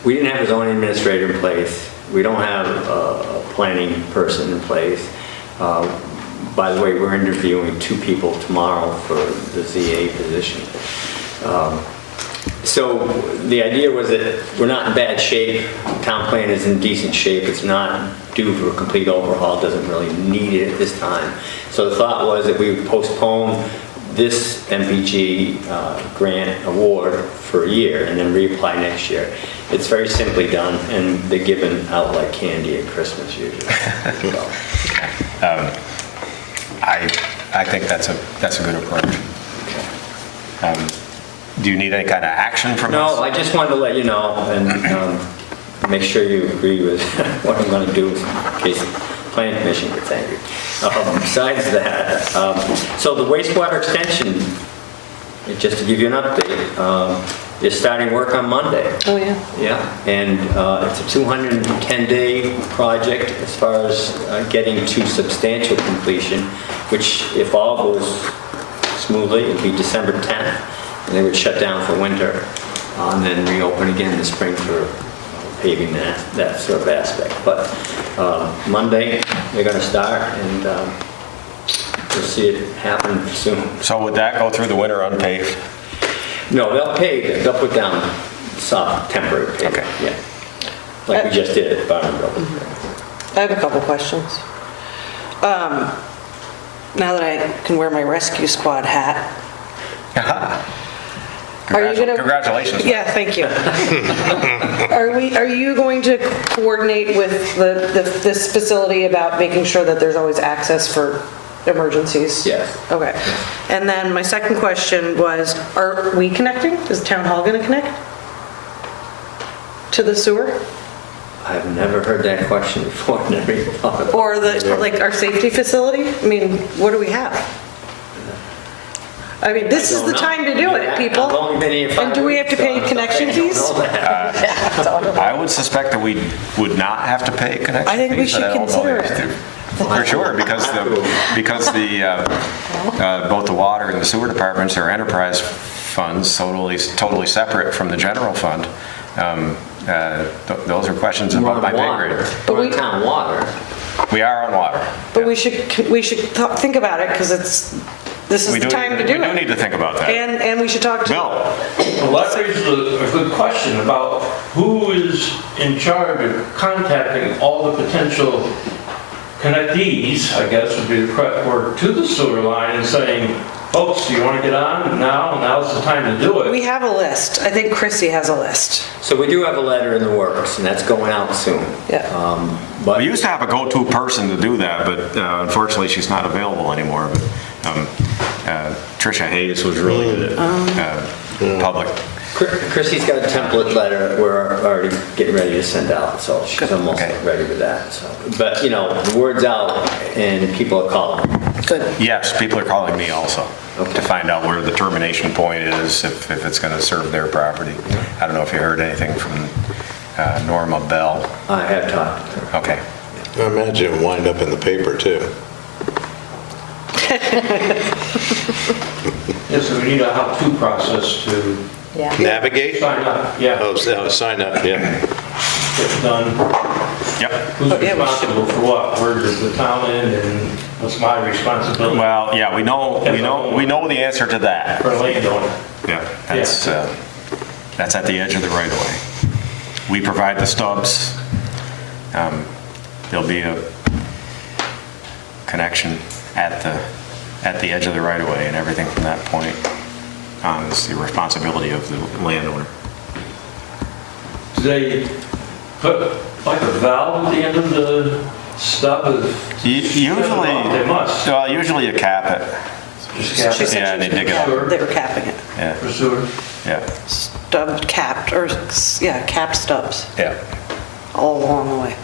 we didn't have a zoning administrator in place. We don't have a planning person in place. By the way, we're interviewing 2 people tomorrow for the ZA position. So the idea was that we're not in bad shape. Town plan is in decent shape. It's not due for a complete overhaul. Doesn't really need it at this time. So the thought was that we would postpone this MPG grant award for a year and then reapply next year. It's very simply done, and they're given out like candy at Christmas usually. So. I think that's a good approach. Do you need any kind of action from us? No, I just wanted to let you know and make sure you agree with what I'm going to do in case the planning commission gets angry. Besides that, so the wastewater extension, just to give you an update, is starting work on Monday. Oh, yeah. Yeah, and it's a 210-day project as far as getting to substantial completion, which if all goes smoothly, it'll be December 10th, and they would shut down for winter and then reopen again in the spring for paving that sort of aspect. But Monday, they're going to start, and you'll see it happen soon. So would that go through the winter unpaved? No, they'll pave it. They'll put down soft temporary pavement. Okay. Yeah. Like we just did at Barnum Road. I have a couple questions. Now that I can wear my rescue squad hat. Are you gonna? Congratulations. Yeah, thank you. Are you going to coordinate with this facility about making sure that there's always access for emergencies? Yes. Okay. And then my second question was, are we connecting? Is town hall gonna connect to the sewer? I've never heard that question before. Never even thought about it. Or like our safety facility? I mean, what do we have? I mean, this is the time to do it, people. I've only been here 5 And do we have to pay weeks, so connection I don't fees? know that. I would suspect that we would not have to pay connection fees. I think we should but I don't know consider if it. to. For sure, because both the water and the sewer departments are enterprise funds, totally separate from the general fund. Those are questions We're above my on pay water. grade. We're on town water. We are on water. But we should think about it, because this is the time to do We do it. need to think about that. And we should talk to. Bill, Well, that raises a good question about who is in charge of contacting all the potential connectees, I guess would be the correct word, to the sewer line and saying, folks, do you want to get on now? Now's the time to do it. We have a list. I think Chrissy has a list. So we do have a letter in the works, and that's going out soon. Yeah. But we used to have a go-to person to do that, but unfortunately she's not available anymore. But Tricia Hayes was really good at public. Chrissy's got a template letter we're already getting ready to send out, so she's almost Okay. ready with that. So, but you know, the word's out, and people are calling. Good. Yes, people are calling me also to find out where the termination point is, if it's going to serve their property. I don't know if you heard anything from Norma Bell. I have talked to her. Okay. I imagine it wind up in the paper too. Yes, so we need a how-to process to Yeah. Navigate? sign up. Yeah, Oh, sign up, yeah. get done. Yep. Who's yeah, we responsible for what? Where does the town end and what's my responsibility Well, yeah, we know the answer to that. for a landowner? Yeah, that's at the edge of the right of way. We provide the stubs. There'll be a connection at the edge of the right of way, and everything from that point on is the responsibility of the landowner. Do they put like a valve at the end of the stub? Usually, They must. well, usually you cap it. Just cap She it said Yeah, and they dig it Yeah, up. they were capping it. Yeah, for sewer. yeah, Stubbed, capped, or, yeah, capped stubs yeah. all along the way.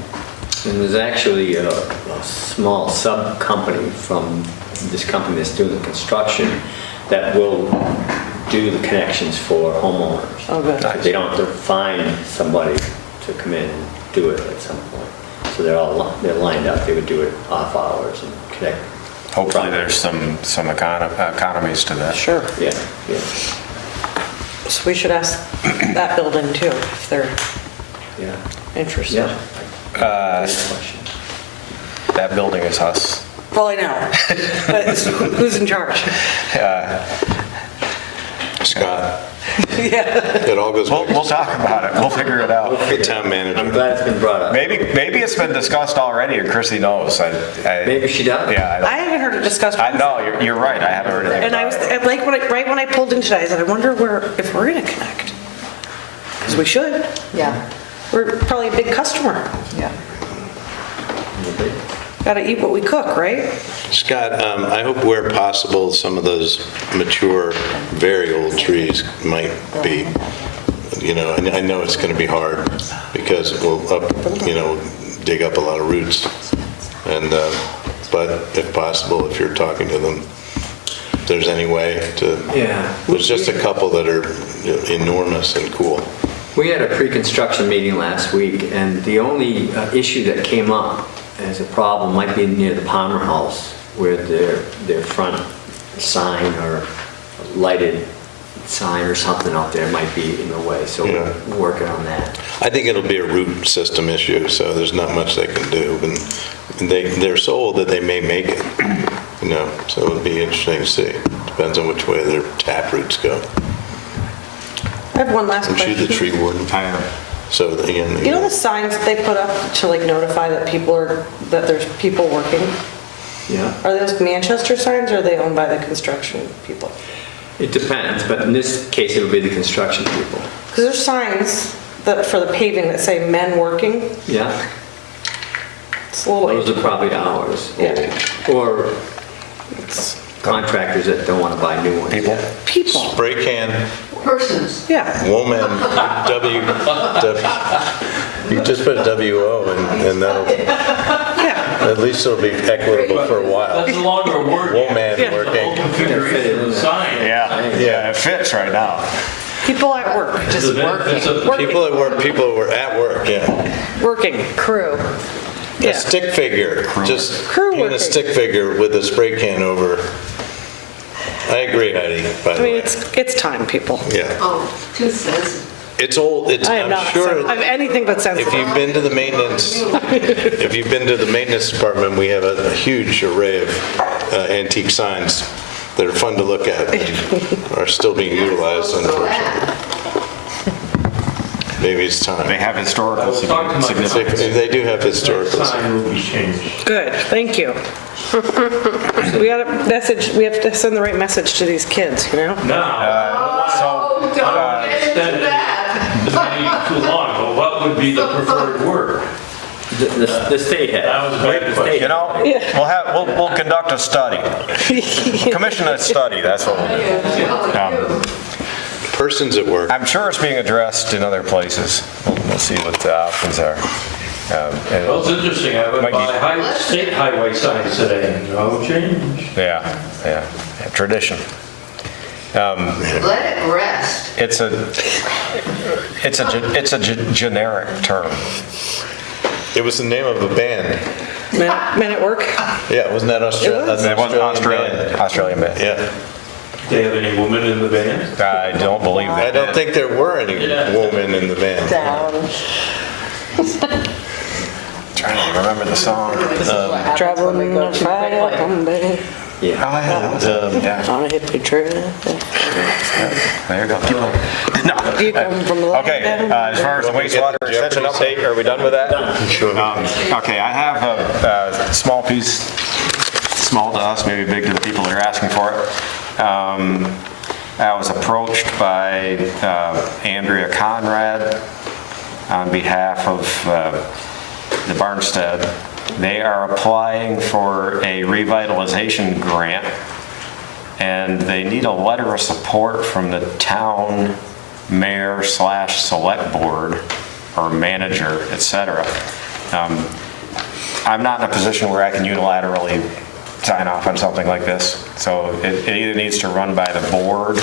And there's actually a small sub-company from this company that's doing the construction that will do the connections for homeowners. Oh, good. They don't have to find somebody to come in and do it at some point. So they're lined up, they would do it off hours and connect. Hopefully there's some economies to that. Sure. Yeah, yeah, So we should ask that building too, if they're yeah. interested. Yeah. Great question. That building is us. Well, I know, but who's in charge? Scott, Yeah. it all goes back We'll to talk about it. We'll figure it out. the town I'm manager. glad it's been brought up. Maybe it's been discussed already, or Chrissy knows. Maybe she does. Yeah, I haven't heard it discussed. I know, you're right, I haven't heard anything And I was, about it. like, right when I pulled in today, I said, I wonder if we're gonna connect. Because we should. Yeah, We're probably a big customer. yeah. Gotta eat what we cook, right? Scott, I hope where possible, some of those mature, very old trees might be, and I know it's going to be hard because we'll dig up a lot of roots. But if possible, if you're talking to them, if there's any way to, Yeah. there's just a couple that are enormous and cool. We had a pre-construction meeting last week, and the only issue that came up as a problem might be near the Palmer House, where their front sign or lighted sign or something out there might be in the way, so Yeah. we're working on that. I think it'll be a root system issue, so there's not much they can do. And they're so old that they may make it, so it'll be interesting to see. Depends on which way their tap roots go. I have one last I'm sure the question. tree warden. I am. So again, You know the signs that they put up to like notify that that there's people working? Yeah. Are those Manchester signs or are they owned by the construction people? It depends, but in this case, it would be the construction people. Because there's signs for the paving that say men working. Yeah, It's a little. those are probably ours. Yeah. Or contractors that don't want to buy new ones. People? People. spray can, Persons. Yeah. woman, you just put a WO and that'll, Yeah. at least it'll be equitable for a while. That's no longer a word. Woman Yeah. The whole working. configuration of the sign. Yeah, it fits right now. People at work. It's a benefit of the People at work, yeah. Working. Crew. A Yeah. stick figure, just Crew even a working. stick figure with a spray can over. I agree, Heidi, by I the mean, way. it's time, people. Yeah. Oh, too sensitive. It's old, I am I'm not. sure. I'm anything but If sensitive. you've been to the maintenance, department, we have a huge array of antique signs that are fun to look at and are still being utilized, unfortunately. Maybe it's They time. have historical Talk to my significance. They do have historical. That sign will be changed. Good, thank you. We got a message, we have to send the right message to these kids, Now, Oh, don't get into extended that. the meeting too long, but what would be the preferred word? The state has. That was a great question. We'll conduct a study. Commission a study, that's what we'll do. Persons at work. I'm sure it's being addressed in other places. We'll see what the options are. And- Well, it's interesting, I went Might be- by state highway signs today, no change. Yeah, tradition. Let it rest. It's a generic term. It was the name of a band. Men at work? Yeah, wasn't that Australia? It wasn't Australian band. Yeah. Do they have any women in the band? I don't believe I that. don't think there were any women in the band. Trying to remember the song. Traveling on Friday, come back Yeah. Yeah. on a hippie trail. There you go. Keep going. No. You come from the Okay, as far as the wastewater extension update, are we done with that? Sure. Okay, I have a small piece, small to us, maybe big to the people that are asking for it. I was approached by Andrea Conrad on behalf of the Barnstead. They are applying for a revitalization grant, and they need a letter of support from the town mayor / select board or manager, etc. I'm not in a position where I can unilaterally sign off on something like this. So it either needs to run by the board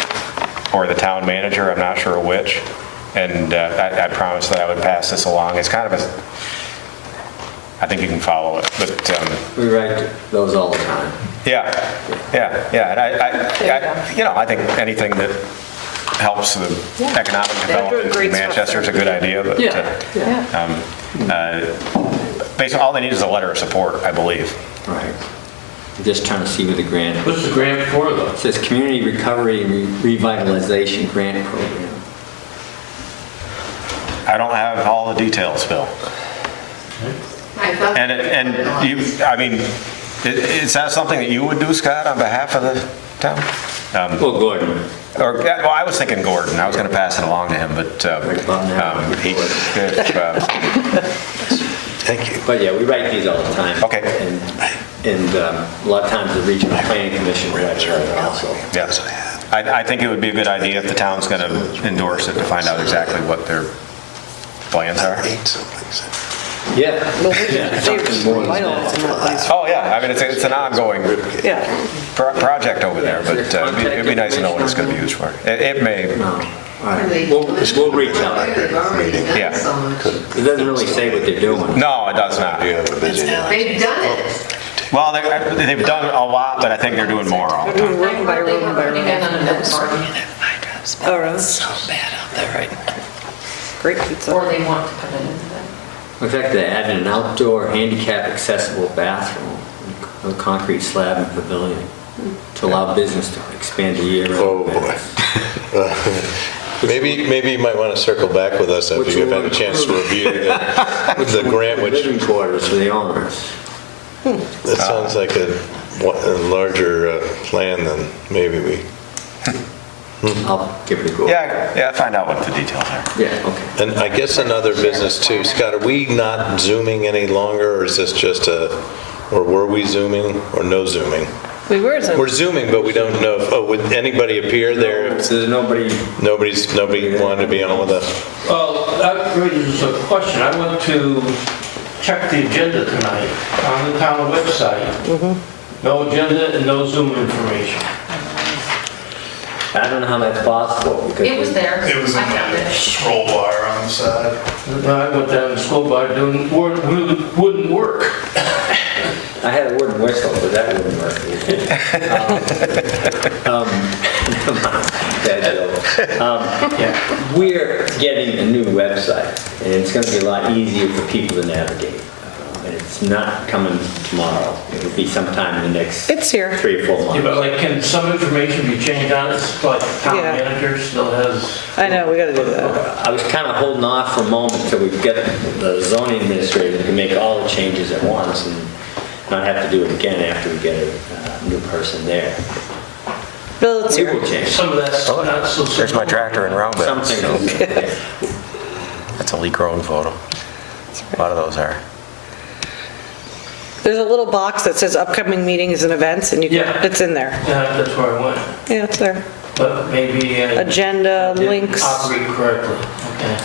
or the town manager, I'm not sure which. And I promised that I would pass this along. It's kind of a, I think you can follow it, but We write those all the time. yeah. And I think anything that helps the economic development great in stuff Manchester is a good idea, but basically all they need is a letter of support, I believe. Right. I'm just trying to see where the grant, What's the grant for, though? it says Community Recovery and Revitalization Grant Program. I don't have all the details, Bill. I thought- And you, I mean, is that something that you would do, Scott, on behalf of the town? Well, Gordon. Well, I was thinking Gordon. I was going to pass it along to him, but Thank you. But yeah, we write these all the time. Okay. And a lot of times the Regional Planning Commission writes it also. Yes. I think it would be a good idea if the town's going to endorse it to find out exactly what their plans are. Yeah. They revitalize in that place. Oh, yeah. I mean, it's an ongoing Yeah. project over there, but it'd be nice to know what it's going to be used for. It may, No. All right. We'll reach out. yeah. It doesn't really say what they're doing. No, it does not. They've done it. Well, they've done a lot, but I think they're doing more all the time. Room by room by room. Oh, really? So bad out there right now. Great pizza. Or they want to put it into them. In fact, they added an outdoor handicap accessible bathroom, a concrete slab and pavilion to allow business to expand the year-round. Oh, boy. Maybe you might want to circle back with us after you've had a chance to review the grant, which Living quarters for the owners. that sounds like a larger plan than maybe we. I'll give it a go. Yeah, find out what the details are. Yeah, okay. And I guess another business too, Scott, are we not Zooming any longer, or is this just or were we Zooming or no Zooming? We were We're Zooming, but we don't know if, would anybody appear there if There's nobody, nobody wanted to be on with us? Well, that raises a question. I went to check the agenda tonight on the town website. No agenda and no Zoom information. I don't know how that's possible because. It was there. It was in I found the it. scroll bar on the side. I went down to the school bar, wouldn't work. I had a wooden whistle, but that wouldn't work. We're getting a new website, and it's going to be a lot easier for people to navigate. And it's not coming tomorrow. It'll be sometime in the next It's here. 3 or 4 months. Yeah, but like, can some information be changed on it? Like town Yeah. manager still has, I know, we gotta do that. I was kind of holding off for a moment till we get the zoning administrator who can make all the changes at once and not have to do it again after we get a new person there. Bill, it's We here. will change. some of that's not so. There's my tractor in round Some bed. things. That's a Lee Crone photo. A lot of those are. There's a little box that says upcoming meetings and events, and Yeah. it's in there. That's where I went, Yeah, it's there. but maybe. Agenda, didn't links. Operate correctly, okay.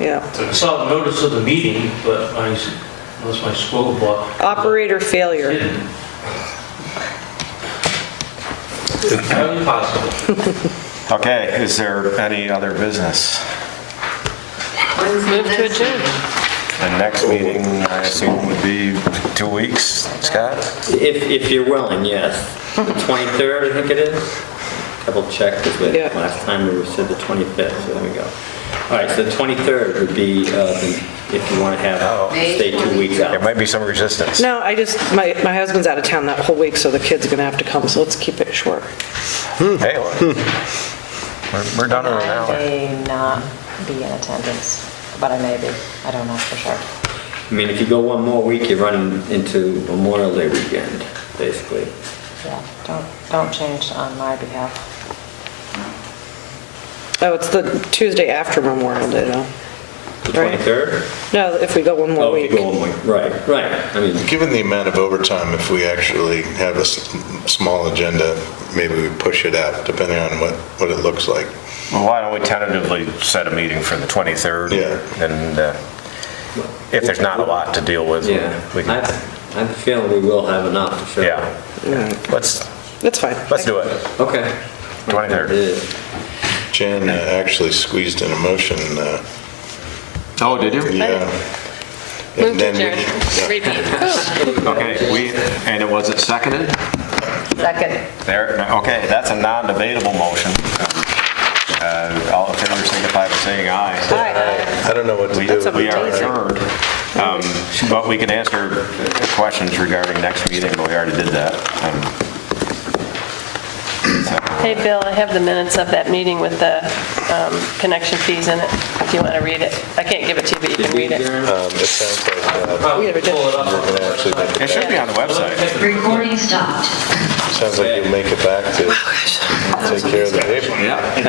Yeah. I saw the notice of the meeting, but unless my scroll block. Operator failure. Didn't. Entirely possible. Okay, is there any other business? Move to adjourn. The next meeting, I assume, would be 2 weeks, Scott? If you're willing, yes. The 23rd, I think it is. Double check, because Yeah. last time we said the 25th, so there we go. All right, so the 23rd would be, if you want to have, stay 2 weeks There out. might be some resistance. No, my husband's out of town that whole week, so the kids are gonna have to come, so let's keep it short. Hey, we're done in an I hour. may not be in attendance, but I may be. I don't know for sure. I mean, if you go one more week, you're running into Memorial Day weekend, basically. Yeah, don't change on my behalf. Oh, it's the Tuesday after Memorial Day, though. The Right. 23rd? No, if we go one more Oh, if week. you go one week, right. I mean, Given the amount of overtime, if we actually have a small agenda, maybe we push it out, depending on what it looks like. Well, why don't we tentatively set a meeting for the 23rd? Yeah. And if there's not a lot to deal with, yeah. we can. I have a feeling we will have enough to fill. Yeah. Let's fine. do it. Okay. 23rd. It is. Jan actually squeezed in a motion, Oh, did you? yeah. Move And to then we- adjourn. Repeat. Okay, and was it seconded? Second. There, okay, that's a non-debatable motion. All in favor signify by saying aye. I don't know what to do. We are adjourned. But we can answer questions regarding next meeting, but we already did that. Hey, Bill, I have the minutes of that meeting with the connection fees in it, if you want to read it. I can't give it to you, but you can read it. It sounds like We never did. Pull it up. you're going to actually make It it should be on the website. Recording stopped. sounds like you'll make it back to take care of the paper. Yeah.